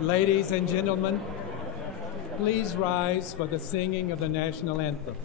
Ladies and gentlemen, please rise for the singing of the national anthem.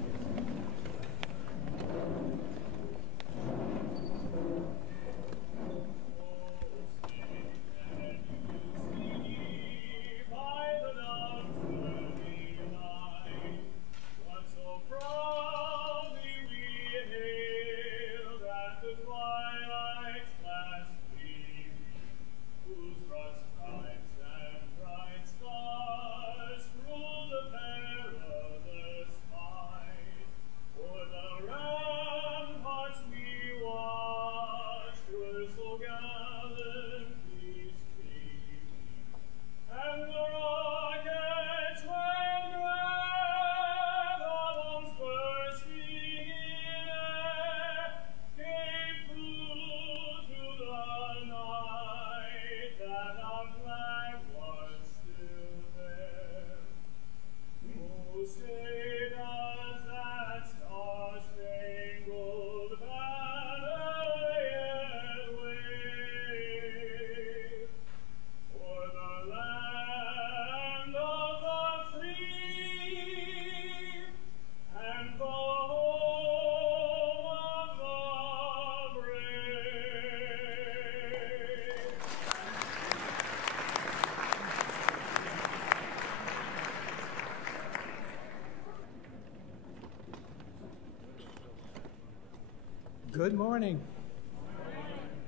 Good morning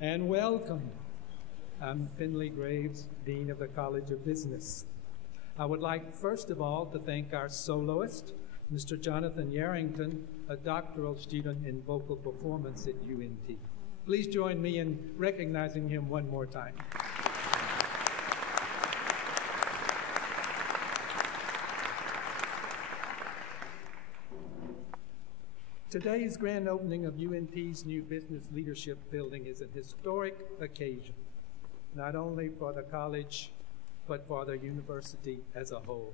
and welcome. I'm Finley Graves, Dean of the College of Business. I would like first of all to thank our soloist, Mr. Jonathan Yarrington, a doctoral student in vocal performance at UNT. Please join me in recognizing him one more time. Today's grand opening of UNT's new business leadership building is a historic occasion, not only for the college, but for the university as a whole.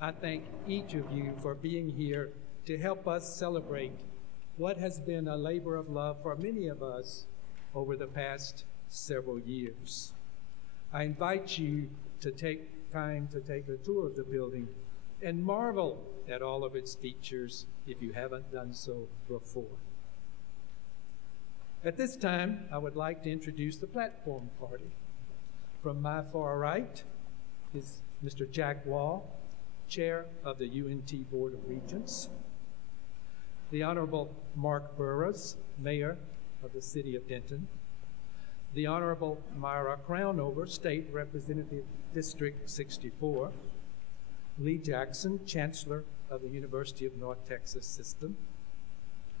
I thank each of you for being here to help us celebrate what has been a labor of love for many of us over the past several years. I invite you to take time to take a tour of the building and marvel at all of its features if you haven't done so before. At this time, I would like to introduce the platform party. From my far right is Mr. Jack Wall, Chair of the UNT Board of Regents, the Honorable Mark Burroughs, Mayor of the City of Denton, the Honorable Myra Crownover, State Representative District 64, Lee Jackson, Chancellor of the University of North Texas System,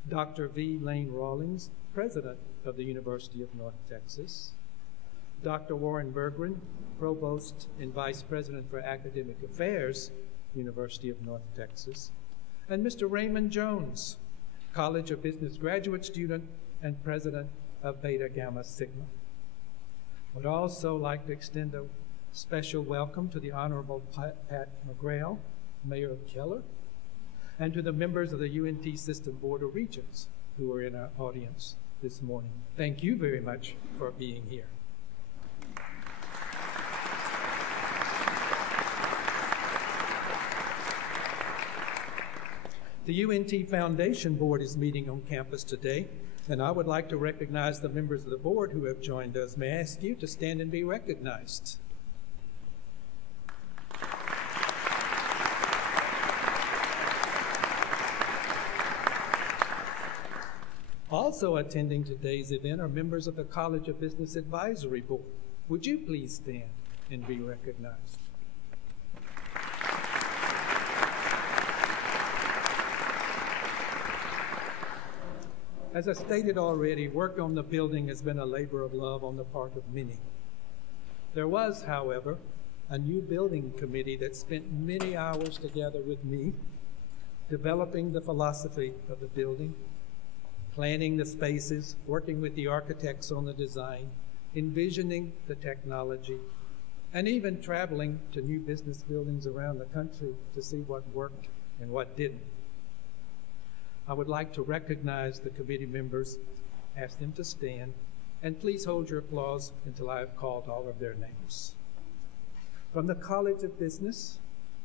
Dr. V. Lane Rawlings, President of the University of North Texas, Dr. Warren Berggren, Provost and Vice President for Academic Affairs, University of North Texas, and Mr. Raymond Jones, College of Business graduate student and President of Beta Gamma Sigma. I would also like to extend a special welcome to the Honorable Pat McGrail, Mayor of Keller, and to the members of the UNT System Board of Regents who are in our audience this morning. Thank you very much for being here. The UNT Foundation Board is meeting on campus today, and I would like to recognize the members of the board who have joined us. May I ask you to stand and be recognized? Also attending today's event are members of the College of Business Advisory Board. Would you please stand and be recognized? As I stated already, work on the building has been a labor of love on the part of many. There was, however, a new building committee that spent many hours together with me, developing the philosophy of the building, planning the spaces, working with the architects on the design, envisioning the technology, and even traveling to new business buildings around the country to see what worked and what didn't. I would like to recognize the committee members, ask them to stand, and please hold your applause until I have called all of their names. From the College of Business,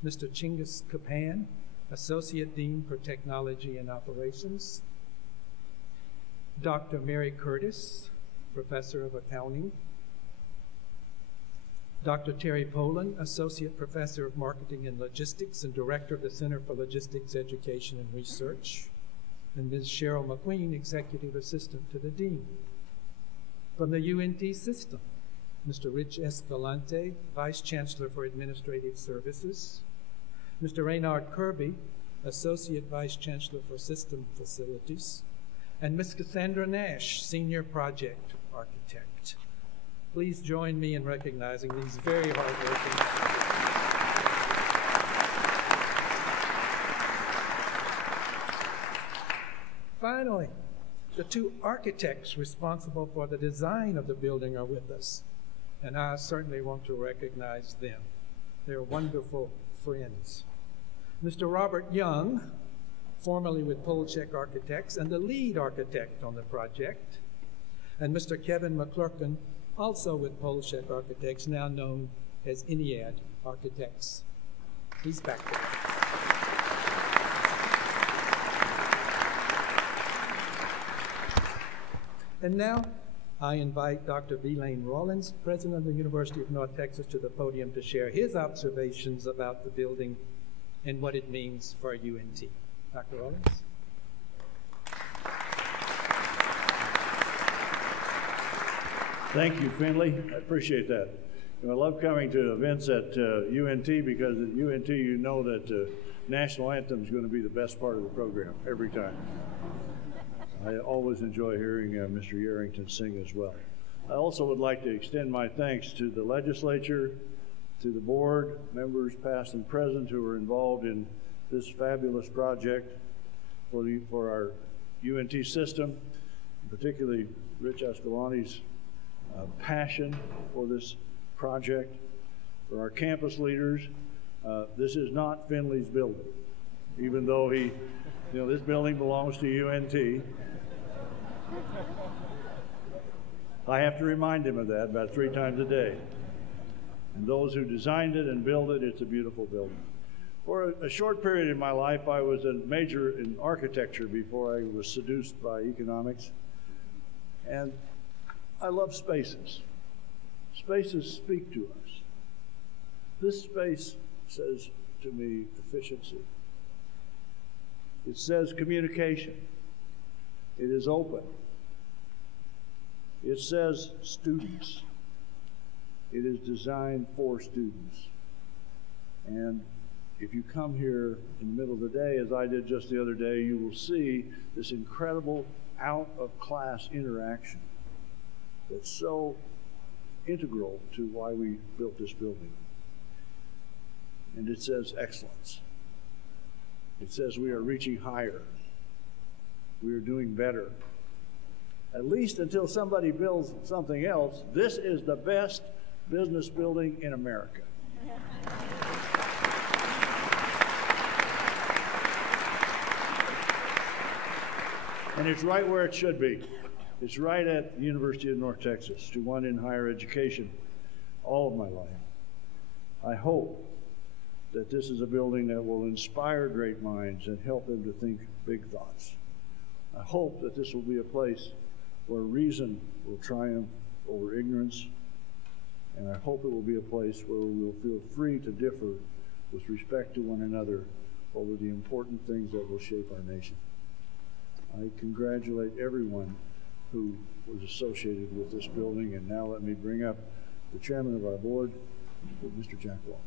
Mr. Chinggis Kapan, Associate Dean for Technology and Operations. Dr. Mary Curtis, Professor of Accounting. Dr. Terry Poland, Associate Professor of Marketing and Logistics and Director of the Center for Logistics Education and Research. And Ms. Cheryl McQueen, Executive Assistant to the Dean. From the UNT system, Mr. Rich Escalante, Vice Chancellor for Administrative Services. Mr. Raynard Kirby, Associate Vice Chancellor for System Facilities. And Ms. Cassandra Nash, Senior Project Architect. Please join me in recognizing these very hardworking. Finally, the two architects responsible for the design of the building are with us, and I certainly want to recognize them. They're wonderful friends. Mr. Robert Young, formerly with Polcheck Architects and the lead architect on the project, and Mr. Kevin McClurkin, also with Polcheck Architects, now known as Iniad Architects. He's back there. And now, I invite Dr. Vilain Rawlins, President of the University of North Texas, to the podium to share his observations about the building and what it means for UNT. Dr. Rawlins. Thank you, Finley. I appreciate that. I love coming to events at UNT because at UNT you know that national anthem is going to be the best part of the program every time. I always enjoy hearing Mr. Yarrington sing as well. I also would like to extend my thanks to the legislature, to the board, members past and present who are involved in this fabulous project for our UNT system, particularly Rich Escalante's passion for this project. For our campus leaders, this is not Finley's building, even though this building belongs to UNT. I have to remind him of that about 3 times a day. And those who designed it and built it, it's a beautiful building. For a short period in my life, I was a major in architecture before I was seduced by economics. And I love spaces. Spaces speak to us. This space says to me efficiency. It says communication. It is open. It says students. It is designed for students. And if you come here in the middle of the day, as I did just the other day, you will see this incredible out-of-class interaction that's so integral to why we built this building. And it says excellence. It says we are reaching higher. We are doing better. At least until somebody builds something else, this is the best business building in America. And it's right where it should be. It's right at the University of North Texas, to one in higher education all of my life. I hope that this is a building that will inspire great minds and help them to think big thoughts. I hope that this will be a place where reason will triumph over ignorance, and I hope it will be a place where we will feel free to differ with respect to one another over the important things that will shape our nation. I congratulate everyone who was associated with this building, and now let me bring up the chairman of our board, Mr. Jack Wall.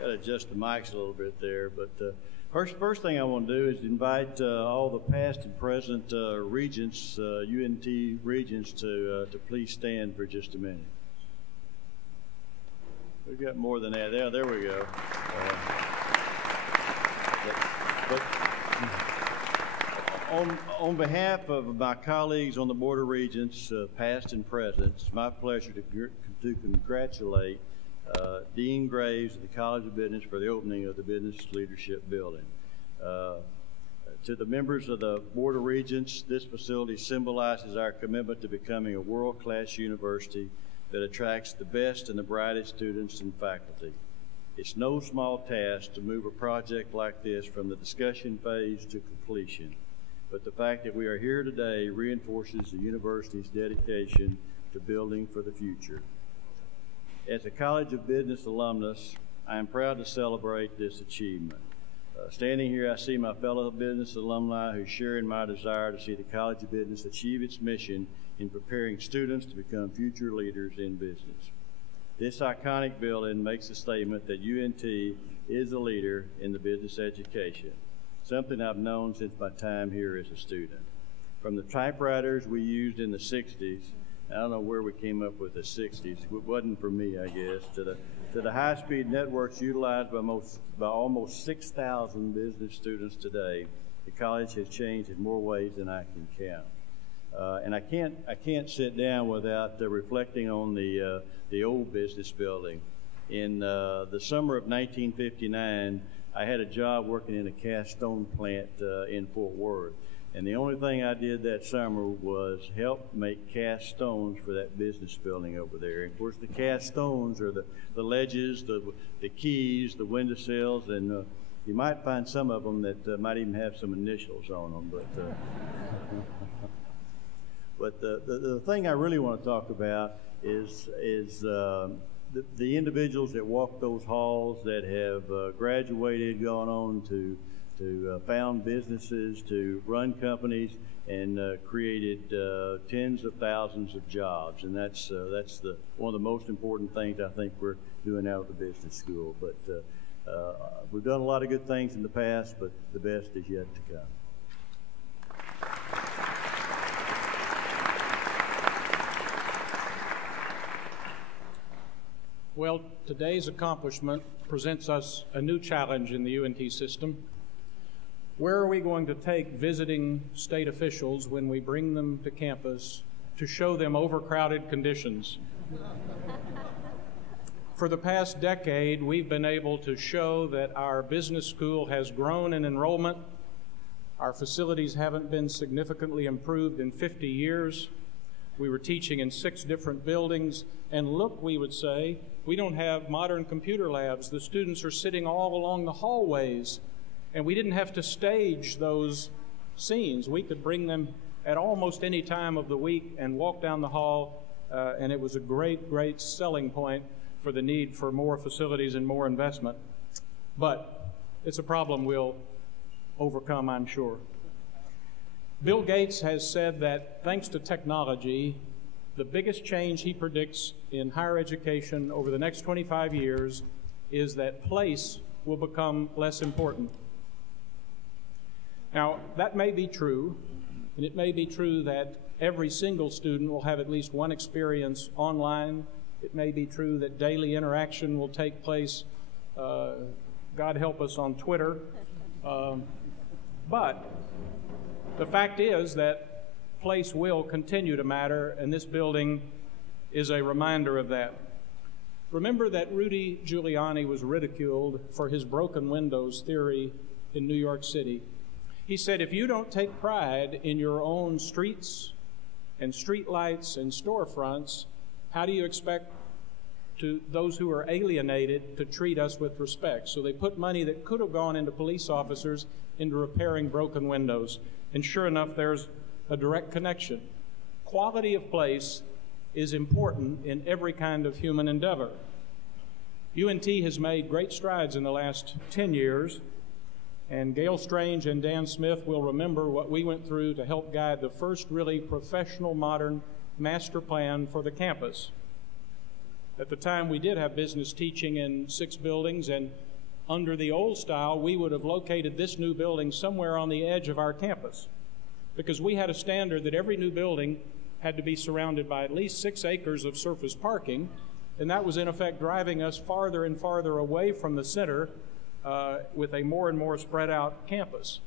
Got to adjust the mics a little bit there, but first thing I want to do is invite all the past and present regents, UNT regents, to please stand for just a minute. We've got more than that. There we go. On behalf of my colleagues on the Board of Regents, past and present, it's my pleasure to congratulate Dean Graves of the College of Business for the opening of the Business Leadership Building. To the members of the Board of Regents, this facility symbolizes our commitment to becoming a world-class university that attracts the best and the brightest students and faculty. It's no small task to move a project like this from the discussion phase to completion, but the fact that we are here today reinforces the university's dedication to building for the future. As a College of Business alumnus, I am proud to celebrate this achievement. Standing here, I see my fellow business alumni who share in my desire to see the College of Business achieve its mission in preparing students to become future leaders in business. This iconic building makes a statement that UNT is a leader in the business education, something I've known since my time here as a student. From the typewriters we used in the 60s, I don't know where we came up with the 60s, it wasn't for me, I guess, to the high-speed networks utilized by almost 6,000 business students today, the college has changed in more ways than I can count. And I can't sit down without reflecting on the old business building. In the summer of 1959, I had a job working in a cast stone plant in Fort Worth. And the only thing I did that summer was help make cast stones for that business building over there. And of course, the cast stones are the ledges, the keys, the windowsills, and you might find some of them that might even have some initials on them. But the thing I really want to talk about is the individuals that walk those halls that have graduated, gone on to found businesses, to run companies, and created tens of thousands of jobs. And that's one of the most important things I think we're doing out of the business school. But we've done a lot of good things in the past, but the best is yet to come. Well, today's accomplishment presents us a new challenge in the UNT system. Where are we going to take visiting state officials when we bring them to campus to show them overcrowded conditions? For the past decade, we've been able to show that our business school has grown in enrollment. Our facilities haven't been significantly improved in 50 years. We were teaching in 6 different buildings, and look, we would say, we don't have modern computer labs. The students are sitting all along the hallways, and we didn't have to stage those scenes. We could bring them at almost any time of the week and walk down the hall, and it was a great, great selling point for the need for more facilities and more investment. But it's a problem we'll overcome, I'm sure. Bill Gates has said that thanks to technology, the biggest change he predicts in higher education over the next 25 years is that place will become less important. Now, that may be true, and it may be true that every single student will have at least one experience online. It may be true that daily interaction will take place, God help us, on Twitter. But the fact is that place will continue to matter, and this building is a reminder of that. Remember that Rudy Giuliani was ridiculed for his broken windows theory in New York City. He said, if you don't take pride in your own streets and streetlights and storefronts, how do you expect those who are alienated to treat us with respect? So they put money that could have gone into police officers into repairing broken windows. And sure enough, there's a direct connection. Quality of place is important in every kind of human endeavor. UNT has made great strides in the last 10 years, and Gail Strange and Dan Smith will remember what we went through to help guide the first really professional modern master plan for the campus. At the time, we did have business teaching in 6 buildings, and under the old style, we would have located this new building somewhere on the edge of our campus, because we had a standard that every new building had to be surrounded by at least 6 acres of surface parking, and that was in effect driving us farther and farther away from the center with a more and more spread out campus.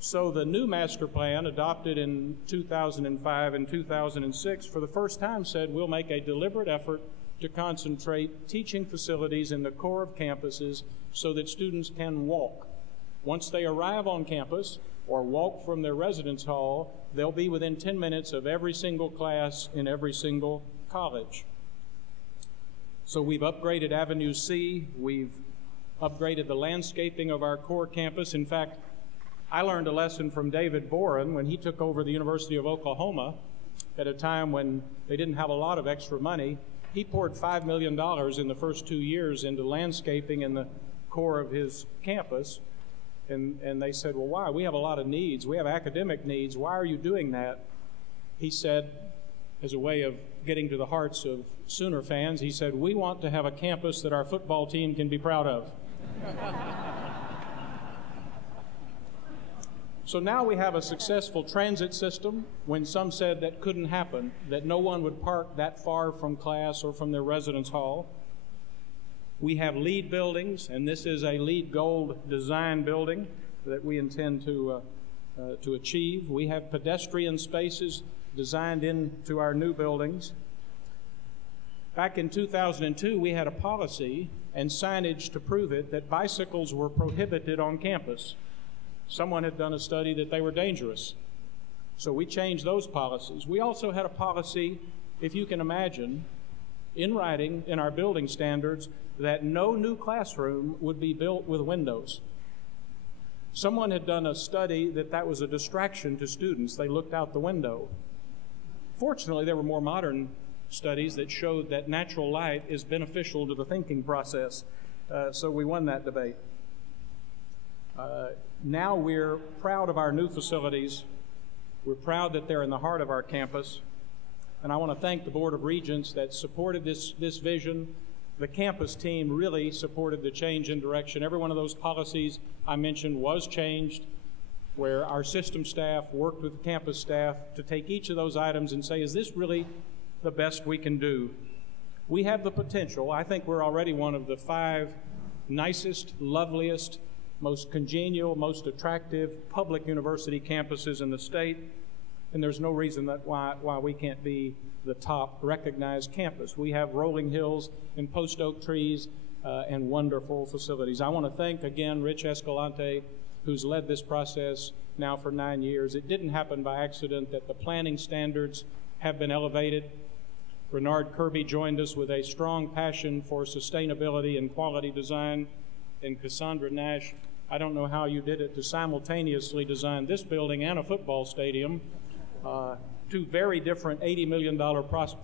So the new master plan, adopted in 2005 and 2006, for the first time said we'll make a deliberate effort to concentrate teaching facilities in the core of campuses so that students can walk. Once they arrive on campus, or walk from their residence hall, they'll be within 10 minutes of every single class in every single college. So we've upgraded Avenue C, we've upgraded the landscaping of our core campus. In fact, I learned a lesson from David Boren when he took over the University of Oklahoma at a time when they didn't have a lot of extra money. He poured $5 million in the first 2 years into landscaping in the core of his campus. And they said, well, why? We have a lot of needs. We have academic needs. Why are you doing that? He said, as a way of getting to the hearts of Sooner fans, he said, we want to have a campus that our football team can be proud of. So now we have a successful transit system when some said that couldn't happen, that no one would park that far from class or from their residence hall. We have LEED buildings, and this is a LEED Gold design building that we intend to achieve. We have pedestrian spaces designed into our new buildings. Back in 2002, we had a policy and signage to prove it that bicycles were prohibited on campus. Someone had done a study that they were dangerous. So we changed those policies. We also had a policy, if you can imagine, in writing in our building standards, that no new classroom would be built with windows. Someone had done a study that was a distraction to students. They looked out the window. Fortunately, there were more modern studies that showed that natural light is beneficial to the thinking process. So we won that debate. Now we're proud of our new facilities. We're proud that they're in the heart of our campus. And I want to thank the Board of Regents that supported this vision. The campus team really supported the change in direction. Every one of those policies I mentioned was changed, where our system staff worked with the campus staff to take each of those items and say, is this really the best we can do? We have the potential. I think we're already one of the 5 nicest, loveliest, most congenial, most attractive public university campuses in the state, and there's no reason that why we can't be the top recognized campus. We have rolling hills and post oak trees and wonderful facilities. I want to thank again Rich Escalante, who's led this process now for 9 years. It didn't happen by accident that the planning standards have been elevated. Bernard Kirby joined us with a strong passion for sustainability and quality design. And Cassandra Nash, I don't know how you did it to simultaneously design this building and a football stadium, 2 very different $80 million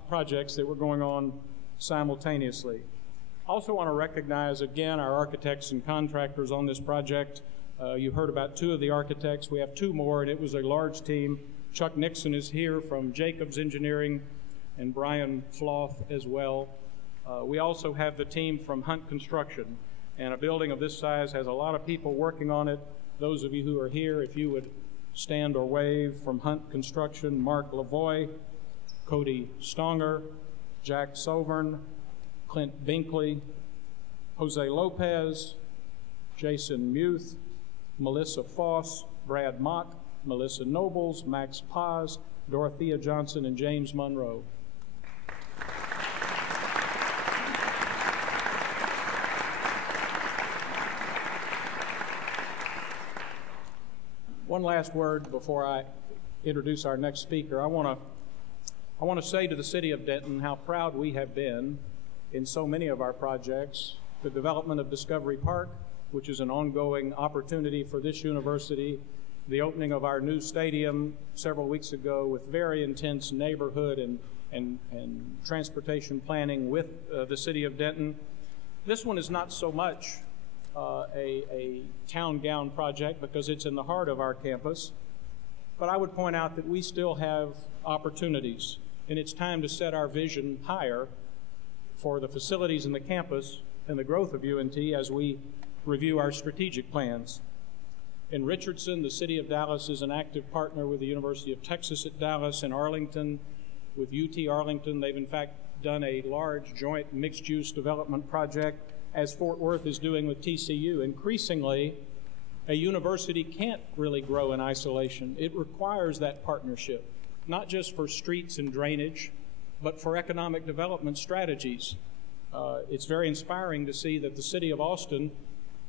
projects that were going on simultaneously. Also want to recognize again our architects and contractors on this project. You heard about 2 of the architects. We have 2 more, and it was a large team. Chuck Nixon is here from Jacobs Engineering, and Brian Floth as well. We also have the team from Hunt Construction. And a building of this size has a lot of people working on it. Those of you who are here, if you would stand or wave, from Hunt Construction, Mark Lavoie, Cody Stonger, Jack Sovern, Clint Binkley, Jose Lopez, Jason Muth, Melissa Foss, Brad Mock, Melissa Nobles, Max Paz, Dorothea Johnson, and James Monroe. One last word before I introduce our next speaker. I want to say to the city of Denton how proud we have been in so many of our projects. The development of Discovery Park, which is an ongoing opportunity for this university, the opening of our new stadium several weeks ago with very intense neighborhood and transportation planning with the city of Denton. This one is not so much a town gown project because it's in the heart of our campus, but I would point out that we still have opportunities, and it's time to set our vision higher for the facilities in the campus and the growth of UNT as we review our strategic plans. In Richardson, the city of Dallas is an active partner with the University of Texas at Dallas, and Arlington with UT Arlington. They've in fact done a large joint mixed-use development project, as Fort Worth is doing with TCU. Increasingly, a university can't really grow in isolation. It requires that partnership, not just for streets and drainage, but for economic development strategies. It's very inspiring to see that the city of Austin,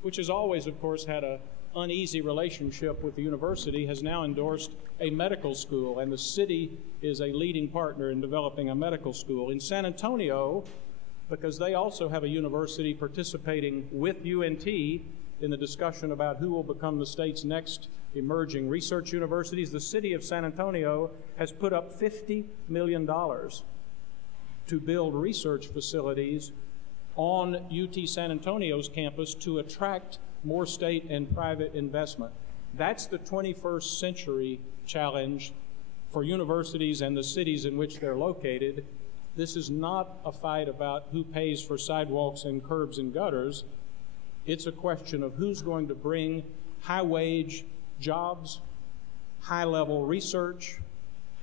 which has always, of course, had a uneasy relationship with the university, has now endorsed a medical school, and the city is a leading partner in developing a medical school. In San Antonio, because they also have a university participating with UNT in the discussion about who will become the state's next emerging research universities, the city of San Antonio has put up $50 million to build research facilities on UT San Antonio's campus to attract more state and private investment. That's the 21st century challenge for universities and the cities in which they're located. This is not a fight about who pays for sidewalks and curbs and gutters. It's a question of who's going to bring high-wage jobs, high-level research,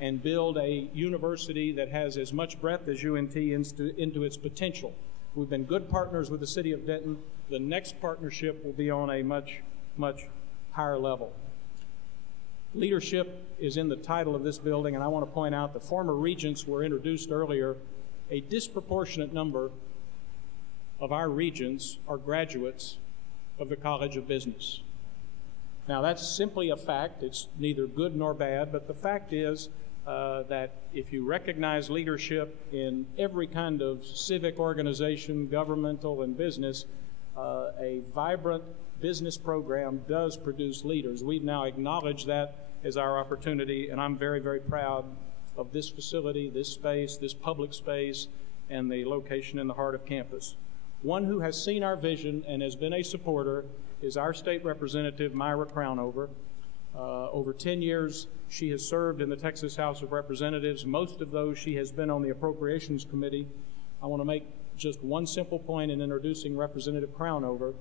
and build a university that has as much breadth as UNT into its potential. We've been good partners with the city of Denton. The next partnership will be on a much, much higher level. Leadership is in the title of this building, and I want to point out the former regents were introduced earlier. A disproportionate number of our regents are graduates of the College of Business. Now, that's simply a fact. It's neither good nor bad, but the fact is that if you recognize leadership in every kind of civic organization, governmental, and business, a vibrant business program does produce leaders. We've now acknowledged that as our opportunity, and I'm very, very proud of this facility, this space, this public space, and the location in the heart of campus. One who has seen our vision and has been a supporter is our state representative, Myra Crownover. Over 10 years, she has served in the Texas House of Representatives. Most of those, she has been on the Appropriations Committee. I want to make just one simple point in introducing Representative Crownover.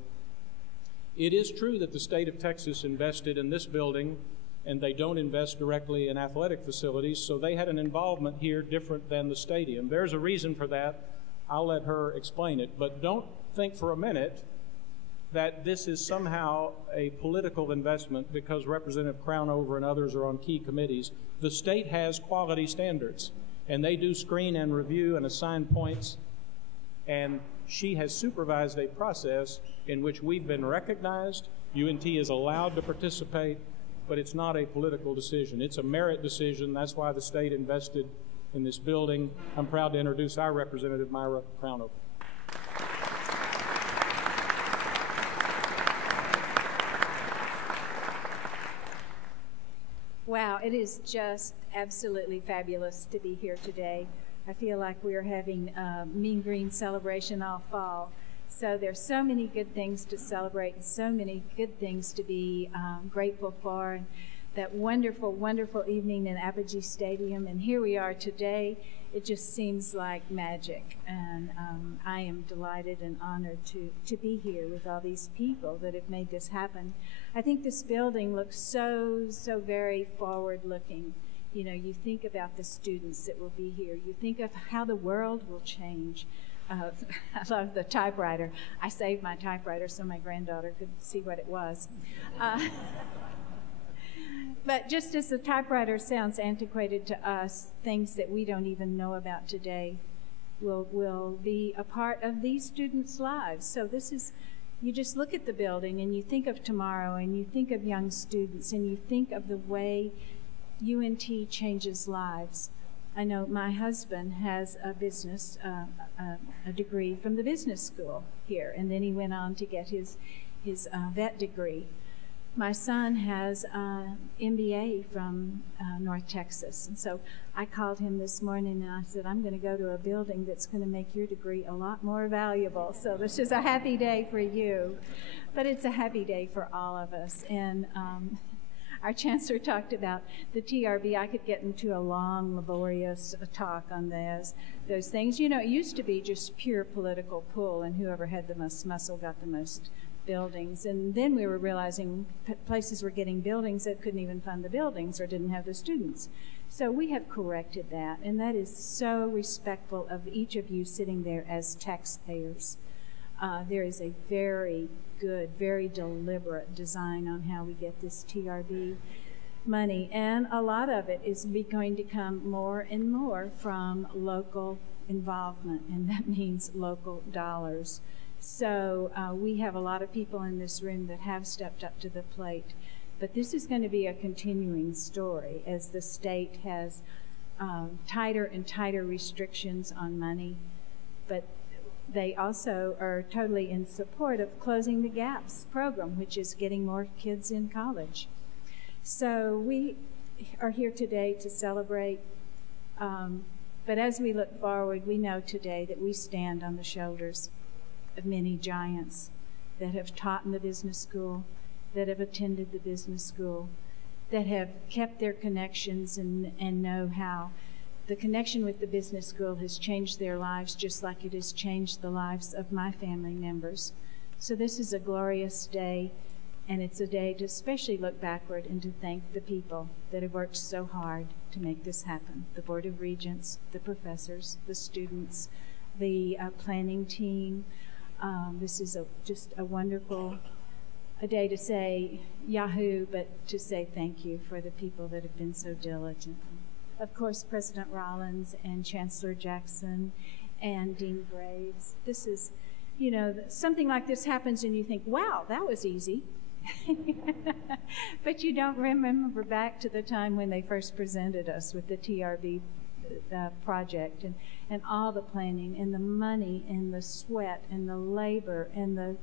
It is true that the state of Texas invested in this building, and they don't invest directly in athletic facilities, so they had an involvement here different than the stadium. There's a reason for that. I'll let her explain it, but don't think for a minute that this is somehow a political investment because Representative Crownover and others are on key committees. The state has quality standards, and they do screen and review and assign points, and she has supervised a process in which we've been recognized. UNT is allowed to participate, but it's not a political decision. It's a merit decision. That's why the state invested in this building. I'm proud to introduce our Representative, Myra Crownover. Wow, it is just absolutely fabulous to be here today. I feel like we're having a Mean Green celebration all fall. So there's so many good things to celebrate and so many good things to be grateful for. And that wonderful, wonderful evening in Apogee Stadium. And here we are today. It just seems like magic. And I am delighted and honored to be here with all these people that have made this happen. I think this building looks so very forward-looking. You know, you think about the students that will be here. You think of how the world will change. I love the typewriter. I saved my typewriter so my granddaughter could see what it was. But just as the typewriter sounds antiquated to us, things that we don't even know about today will be a part of these students' lives. So this is, you just look at the building and you think of tomorrow and you think of young students and you think of the way UNT changes lives. I know my husband has a business, a degree from the business school here, and then he went on to get his vet degree. My son has an MBA from North Texas, and so I called him this morning and I said, I'm going to go to a building that's going to make your degree a lot more valuable. So this is a happy day for you, but it's a happy day for all of us. And our chancellor talked about the TRB. I could get into a long, laborious talk on those things. You know, it used to be just pure political pull, and whoever had the most muscle got the most buildings. And then we were realizing places were getting buildings that couldn't even fund the buildings or didn't have the students. So we have corrected that, and that is so respectful of each of you sitting there as taxpayers. There is a very good, very deliberate design on how we get this TRB money, and a lot of it is going to come more and more from local involvement, and that means local dollars. So we have a lot of people in this room that have stepped up to the plate. But this is going to be a continuing story as the state has tighter and tighter restrictions on money. But they also are totally in support of Closing the Gaps program, which is getting more kids in college. So we are here today to celebrate. But as we look forward, we know today that we stand on the shoulders of many giants that have taught in the business school, that have attended the business school, that have kept their connections and know how the connection with the business school has changed their lives just like it has changed the lives of my family members. So this is a glorious day, and it's a day to especially look backward and to thank the people that have worked so hard to make this happen. The Board of Regents, the professors, the students, the planning team. This is just a wonderful day to say Yahoo, but to say thank you for the people that have been so diligent. Of course, President Rollins and Chancellor Jackson and Dean Graves. This is, you know, something like this happens and you think, wow, that was easy. But you don't remember back to the time when they first presented us with the TRB project and all the planning and the money and the sweat and the labor and the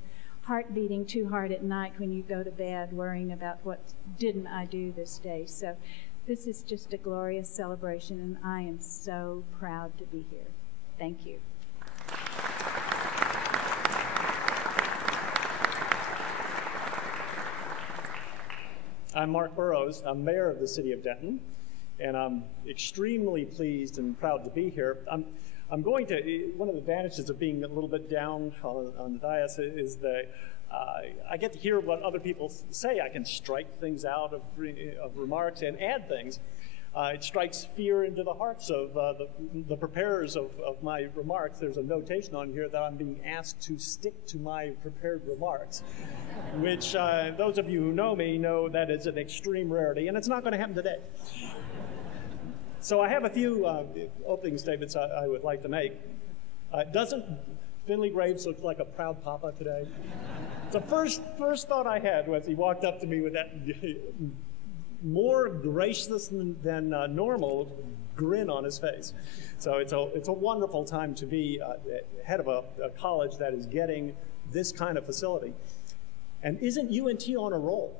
heart beating too hard at night when you go to bed worrying about what didn't I do this day. So this is just a glorious celebration, and I am so proud to be here. Thank you. I'm Mark Burrows. I'm mayor of the city of Denton, and I'm extremely pleased and proud to be here. I'm going to, one of the advantages of being a little bit down on the dais is that I get to hear what other people say. I can strike things out of remarks and add things. It strikes fear into the hearts of the preparers of my remarks. There's a notation on here that I'm being asked to stick to my prepared remarks, which those of you who know me know that is an extreme rarity, and it's not going to happen today. So I have a few opening statements I would like to make. Doesn't Finley Graves look like a proud papa today? The first thought I had was he walked up to me with that more gracious than normal grin on his face. So it's a wonderful time to be head of a college that is getting this kind of facility. And isn't UNT on a roll?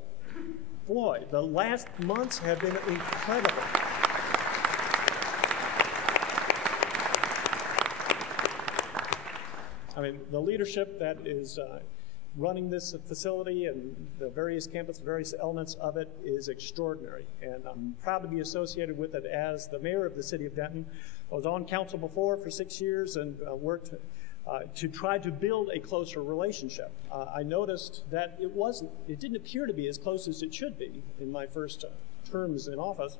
Boy, the last months have been incredible. I mean, the leadership that is running this facility and the various campus, various elements of it is extraordinary. And I'm proud to be associated with it as the mayor of the city of Denton. I was on council before for 6 years and worked to try to build a closer relationship. I noticed that it didn't appear to be as close as it should be in my first terms in office.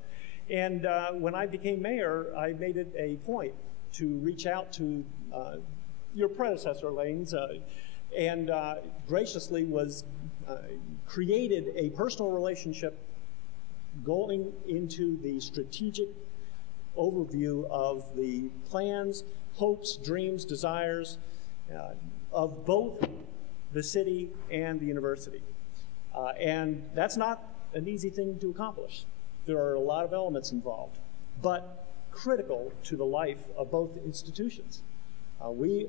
And when I became mayor, I made it a point to reach out to your predecessor, Lanes, and graciously created a personal relationship going into the strategic overview of the plans, hopes, dreams, desires of both the city and the university. And that's not an easy thing to accomplish. There are a lot of elements involved, but critical to the life of both institutions. We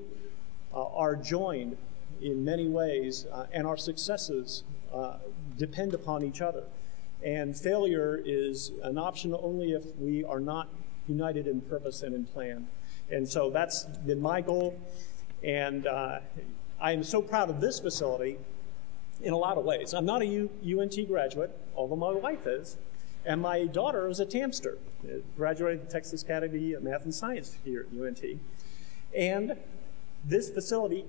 are joined in many ways, and our successes depend upon each other. And failure is an option only if we are not united in purpose and in plan. And so that's been my goal. And I am so proud of this facility in a lot of ways. I'm not a UNT graduate, although my wife is. And my daughter is a TAMster, graduated the Texas Academy of Math and Science here at UNT. And this facility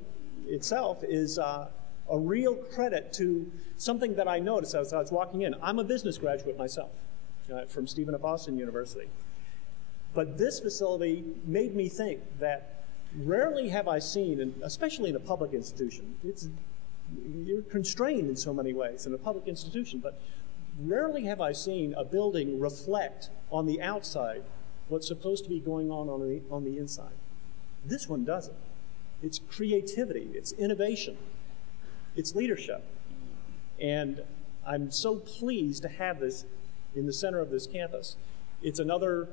itself is a real credit to something that I noticed as I was walking in. I'm a business graduate myself from Stephen F. Austin University. But this facility made me think that rarely have I seen, and especially in a public institution, you're constrained in so many ways in a public institution, but rarely have I seen a building reflect on the outside what's supposed to be going on the inside. This one doesn't. It's creativity, it's innovation, it's leadership. And I'm so pleased to have this in the center of this campus. It's another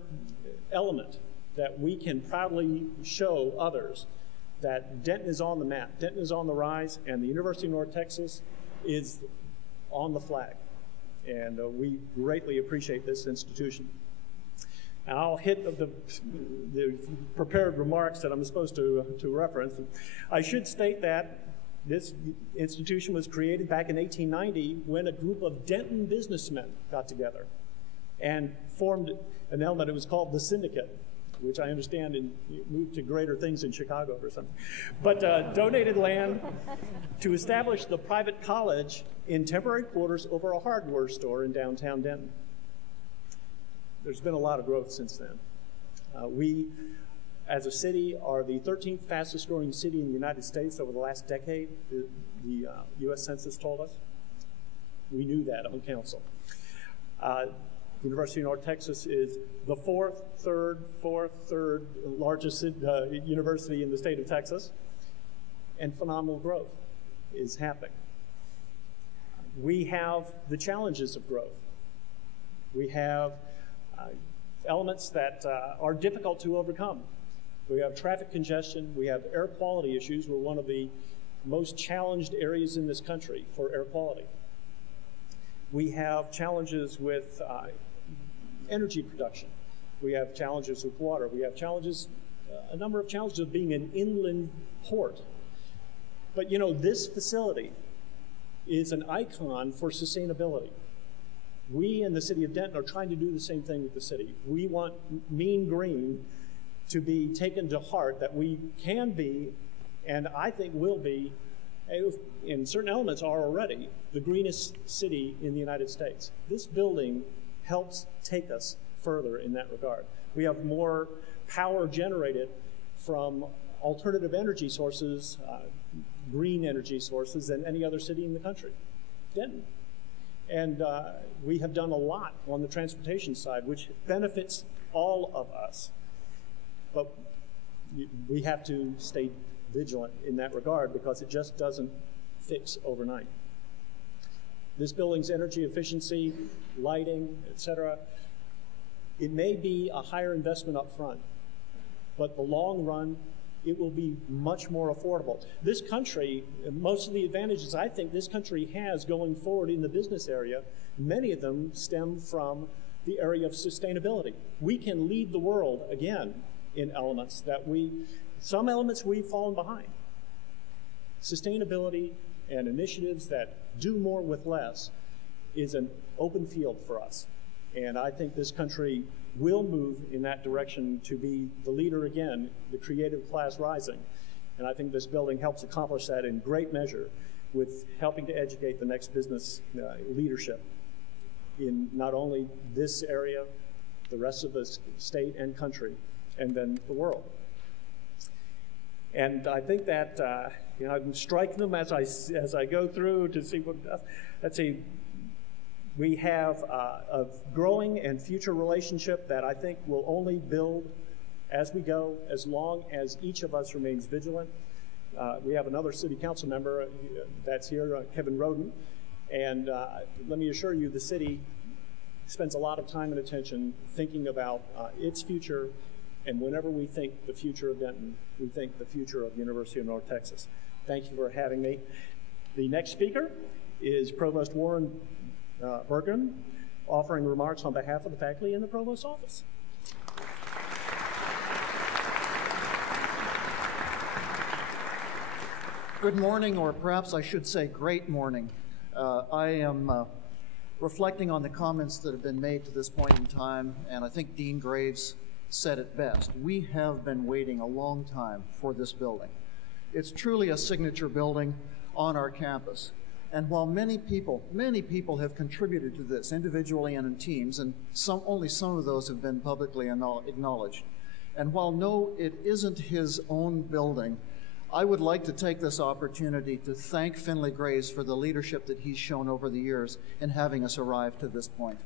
element that we can proudly show others that Denton is on the map, Denton is on the rise, and the University of North Texas is on the flag. And we greatly appreciate this institution. I'll hit the prepared remarks that I'm supposed to reference. I should state that this institution was created back in 1890 when a group of Denton businessmen got together and formed an element. It was called the Syndicate, which I understand moved to greater things in Chicago or something. But donated land to establish the private college in temporary quarters over a hardware store in downtown Denton. There's been a lot of growth since then. We, as a city, are the 13th fastest growing city in the United States over the last decade, the U.S. Census told us. We knew that on council. University of North Texas is the fourth, third largest university in the state of Texas, and phenomenal growth is happening. We have the challenges of growth. We have elements that are difficult to overcome. We have traffic congestion, we have air quality issues. We're one of the most challenged areas in this country for air quality. We have challenges with energy production. We have challenges with water. We have challenges, a number of challenges of being an inland port. But you know, this facility is an icon for sustainability. We in the city of Denton are trying to do the same thing with the city. We want Mean Green to be taken to heart, that we can be, and I think will be, in certain elements are already, the greenest city in the United States. This building helps take us further in that regard. We have more power generated from alternative energy sources, green energy sources, than any other city in the country, Denton. And we have done a lot on the transportation side, which benefits all of us. But we have to stay vigilant in that regard because it just doesn't fix overnight. This building's energy efficiency, lighting, etc., it may be a higher investment up front, but the long run, it will be much more affordable. This country, most of the advantages I think this country has going forward in the business area, many of them stem from the area of sustainability. We can lead the world again in elements that some elements we've fallen behind. Sustainability and initiatives that do more with less is an open field for us. And I think this country will move in that direction to be the leader again, the creative class rising. And I think this building helps accomplish that in great measure with helping to educate the next business leadership in not only this area, the rest of the state and country, and then the world. And I think that I'm striking them as I go through to see what. Let's see. We have a growing and future relationship that I think will only build as we go, as long as each of us remains vigilant. We have another city council member that's here, Kevin Roden, and let me assure you the city spends a lot of time and attention thinking about its future, and whenever we think the future of Denton, we think the future of the University of North Texas. Thank you for having me. The next speaker is Provost Warren Bergen, offering remarks on behalf of the faculty in the Provost's office. Good morning, or perhaps I should say great morning. I am reflecting on the comments that have been made to this point in time, and I think Dean Graves said it best. We have been waiting a long time for this building. It's truly a signature building on our campus. And while many people have contributed to this individually and in teams, and only some of those have been publicly acknowledged. And while no, it isn't his own building, I would like to take this opportunity to thank Finley Graves for the leadership that he's shown over the years in having us arrive to this point.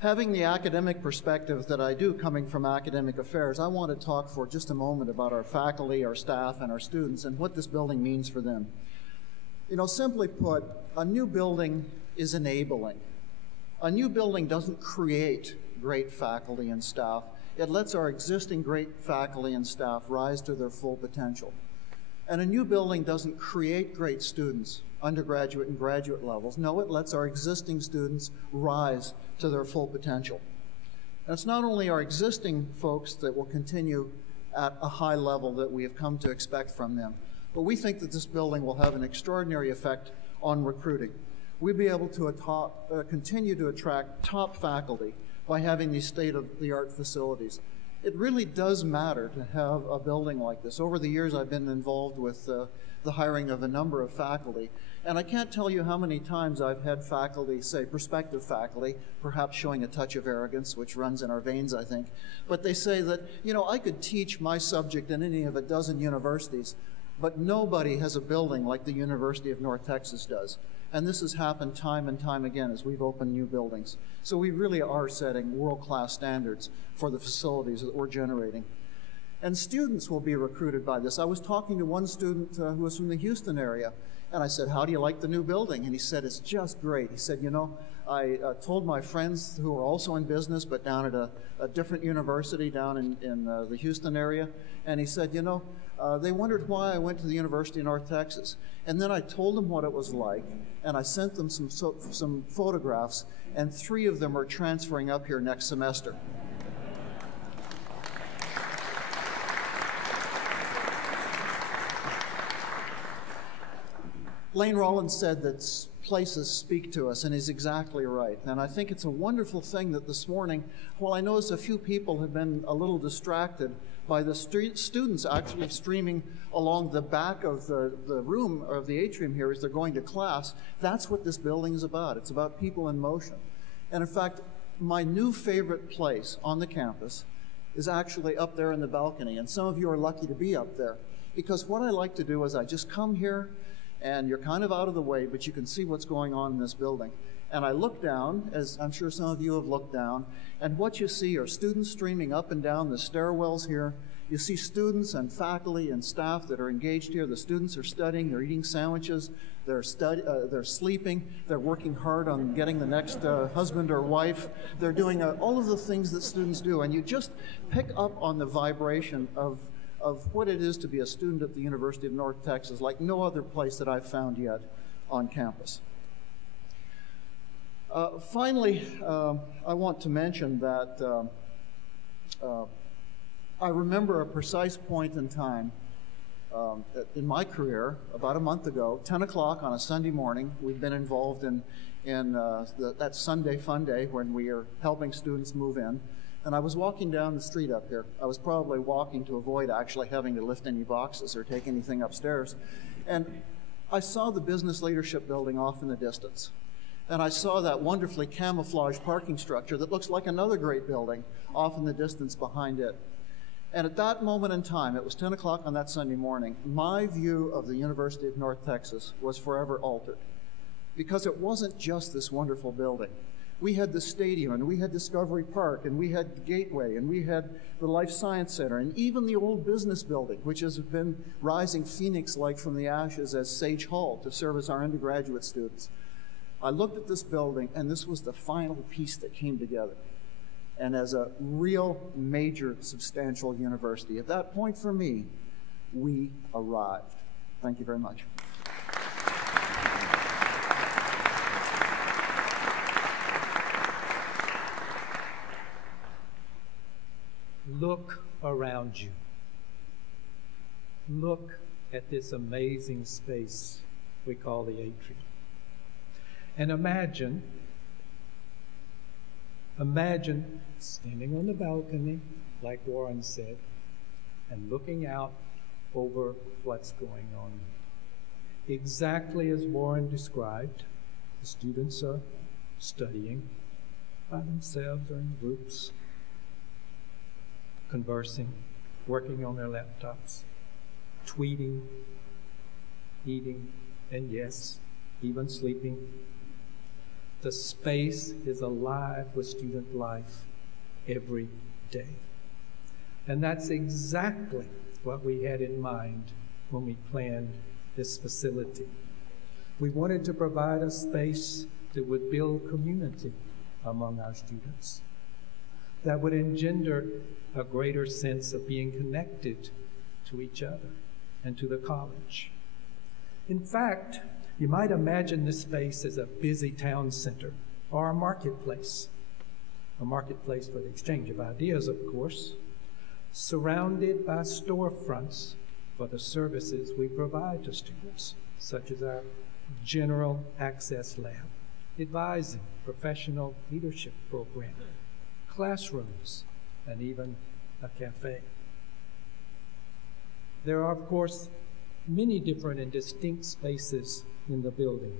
Having the academic perspective that I do coming from academic affairs, I want to talk for just a moment about our faculty, our staff, and our students and what this building means for them. You know, simply put, a new building is enabling. A new building doesn't create great faculty and staff. It lets our existing great faculty and staff rise to their full potential. And a new building doesn't create great students, undergraduate and graduate levels. No, it lets our existing students rise to their full potential. And it's not only our existing folks that will continue at a high level that we have come to expect from them, but we think that this building will have an extraordinary effect on recruiting. We'll be able to continue to attract top faculty by having these state-of-the-art facilities. It really does matter to have a building like this. Over the years, I've been involved with the hiring of a number of faculty, and I can't tell you how many times I've had faculty, say prospective faculty, perhaps showing a touch of arrogance, which runs in our veins, I think, but they say that, you know, I could teach my subject in any of a dozen universities, but nobody has a building like the University of North Texas does. And this has happened time and time again as we've opened new buildings. So we really are setting world-class standards for the facilities that we're generating. And students will be recruited by this. I was talking to one student who was from the Houston area, and I said, "How do you like the new building?" And he said, "It's just great." He said, "You know, I told my friends who are also in business, but down at a different university down in the Houston area," and he said, "You know, they wondered why I went to the University of North Texas." And then I told them what it was like, and I sent them some photographs, and 3 of them are transferring up here next semester. Lane Rollins said that places speak to us, and he's exactly right. And I think it's a wonderful thing that this morning, while I notice a few people have been a little distracted by the students actually streaming along the back of the room, of the atrium here as they're going to class, that's what this building is about. It's about people in motion. And in fact, my new favorite place on the campus is actually up there in the balcony, and some of you are lucky to be up there, because what I like to do is I just come here, and you're kind of out of the way, but you can see what's going on in this building. And I look down, as I'm sure some of you have looked down, and what you see are students streaming up and down the stairwells here. You see students and faculty and staff that are engaged here. The students are studying, they're eating sandwiches, they're sleeping, they're working hard on getting the next husband or wife. They're doing all of the things that students do, and you just pick up on the vibration of what it is to be a student at the University of North Texas, like no other place that I've found yet on campus. Finally, I want to mention that I remember a precise point in time in my career, about a month ago, 10 o'clock on a Sunday morning. We've been involved in that Sunday Fun Day when we are helping students move in. And I was walking down the street up here. I was probably walking to avoid actually having to lift any boxes or take anything upstairs. And I saw the business leadership building off in the distance. And I saw that wonderfully camouflaged parking structure that looks like another great building off in the distance behind it. And at that moment in time, it was 10 o'clock on that Sunday morning, my view of the University of North Texas was forever altered. Because it wasn't just this wonderful building. We had the stadium, and we had Discovery Park, and we had Gateway, and we had the Life Science Center, and even the old business building, which has been rising phoenix-like from the ashes as Sage Hall to service our undergraduate students. I looked at this building, and this was the final piece that came together. And as a real, major, substantial university, at that point for me, we arrived. Thank you very much. Look around you. Look at this amazing space we call the atrium. And imagine standing on the balcony, like Warren said, and looking out over what's going on. Exactly as Warren described, the students are studying by themselves or in groups, conversing, working on their laptops, tweeting, eating, and yes, even sleeping. The space is alive with student life every day. And that's exactly what we had in mind when we planned this facility. We wanted to provide a space that would build community among our students, that would engender a greater sense of being connected to each other and to the college. In fact, you might imagine this space as a busy town center or a marketplace for the exchange of ideas, of course, surrounded by storefronts for the services we provide to students, such as our general access lab, advising, professional leadership program, classrooms, and even a cafe. There are, of course, many different and distinct spaces in the building,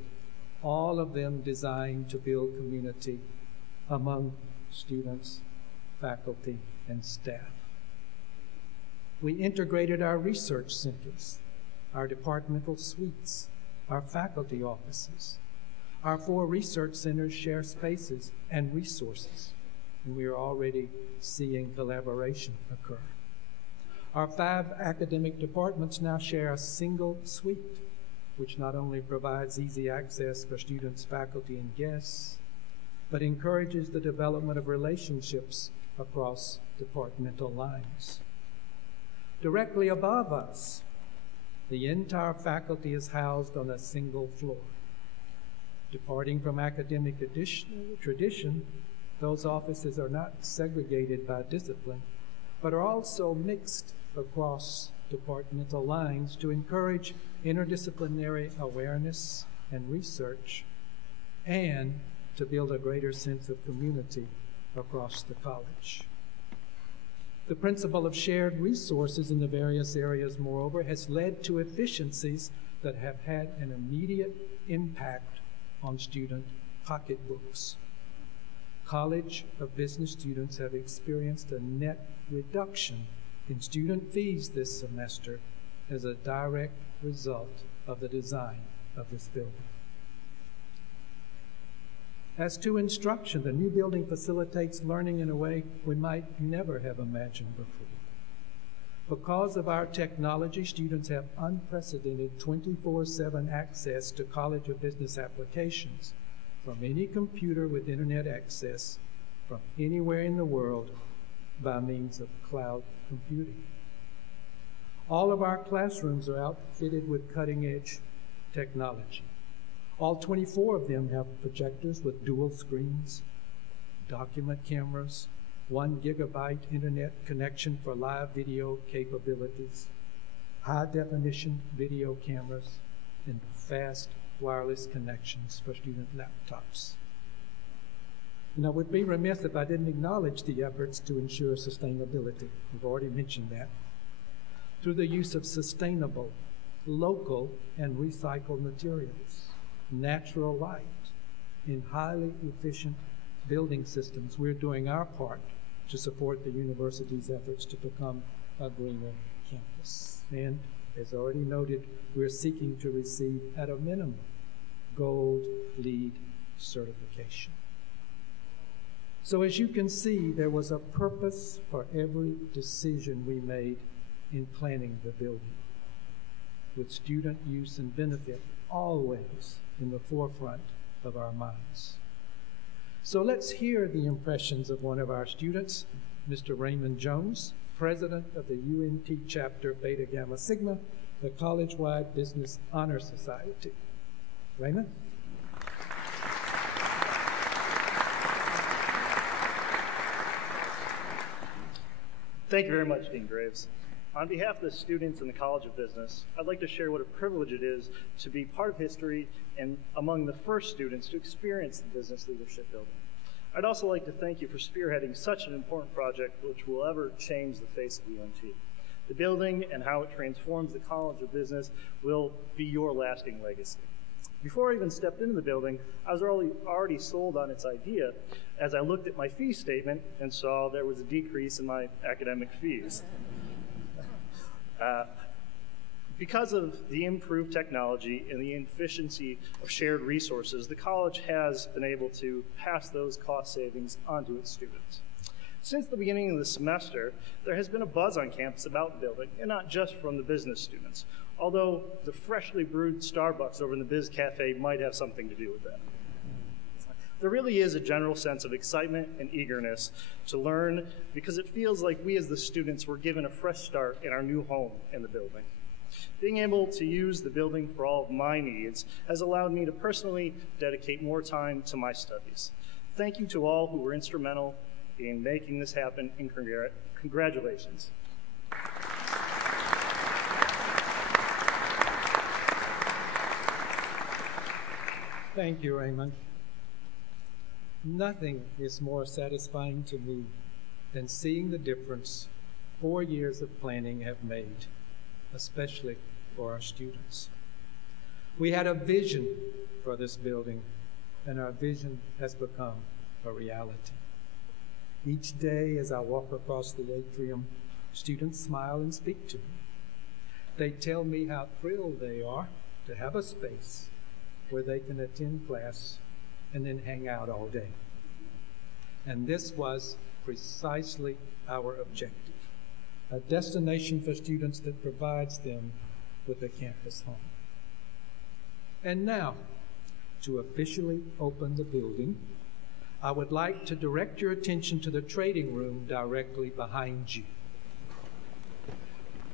all of them designed to build community among students, faculty, and staff. We integrated our research centers, our departmental suites, our faculty offices. Our 4 research centers share spaces and resources, and we are already seeing collaboration occur. Our 5 academic departments now share a single suite, which not only provides easy access for students, faculty, and guests, but encourages the development of relationships across departmental lines. Directly above us, the entire faculty is housed on a single floor. Departing from academic tradition, those offices are not segregated by discipline, but are also mixed across departmental lines to encourage interdisciplinary awareness and research, and to build a greater sense of community across the college. The principle of shared resources in the various areas, moreover, has led to efficiencies that have had an immediate impact on student pocketbooks. College of Business students have experienced a net reduction in student fees this semester as a direct result of the design of this building. As to instruction, the new building facilitates learning in a way we might never have imagined before. Because of our technology, students have unprecedented 24/7 access to College of Business applications from any computer with internet access from anywhere in the world by means of cloud computing. All of our classrooms are outfitted with cutting-edge technology. All 24 of them have projectors with dual screens, document cameras, 1 gigabyte internet connection for live video capabilities, high-definition video cameras, and fast wireless connections for student laptops. And I would be remiss if I didn't acknowledge the efforts to ensure sustainability. We've already mentioned that. Through the use of sustainable, local, and recycled materials, natural light, in highly efficient building systems, we're doing our part to support the university's efforts to become a greener campus. And as already noted, we're seeking to receive, at a minimum, Gold LEED certification. So as you can see, there was a purpose for every decision we made in planning the building, with student use and benefit always in the forefront of our minds. So let's hear the impressions of one of our students, Mr. Raymond Jones, president of the UNT chapter Beta Gamma Sigma, the college-wide Business Honor Society. Raymond? Thank you very much, Dean Graves. On behalf of the students in the College of Business, I'd like to share what a privilege it is to be part of history and among the first students to experience the Business Leadership Building. I'd also like to thank you for spearheading such an important project which will ever change the face of UNT. The building and how it transforms the College of Business will be your lasting legacy. Before I even stepped into the building, I was already sold on its idea as I looked at my fee statement and saw there was a decrease in my academic fees. Because of the improved technology and the efficiency of shared resources, the college has been able to pass those cost savings onto its students. Since the beginning of the semester, there has been a buzz on campus about the building, and not just from the business students, although the freshly brewed Starbucks over in the Biz Cafe might have something to do with that. There really is a general sense of excitement and eagerness to learn because it feels like we as the students were given a fresh start in our new home in the building. Being able to use the building for all of my needs has allowed me to personally dedicate more time to my studies. Thank you to all who were instrumental in making this happen, and congratulations. Thank you, Raymond. Nothing is more satisfying to me than seeing the difference 4 years of planning have made, especially for our students. We had a vision for this building, and our vision has become a reality. Each day as I walk across the atrium, students smile and speak to me. They tell me how thrilled they are to have a space where they can attend class and then hang out all day. And this was precisely our objective, a destination for students that provides them with a campus home. And now, to officially open the building, I would like to direct your attention to the trading room directly behind you.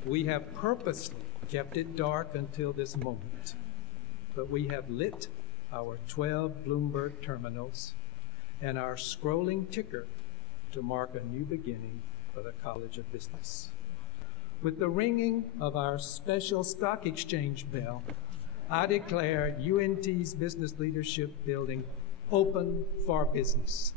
We have purposely kept it dark until this moment, but we have lit our 12 Bloomberg terminals and our scrolling ticker to mark a new beginning for the College of Business. With the ringing of our special stock exchange bell, I declare UNT's Business Leadership Building open for business.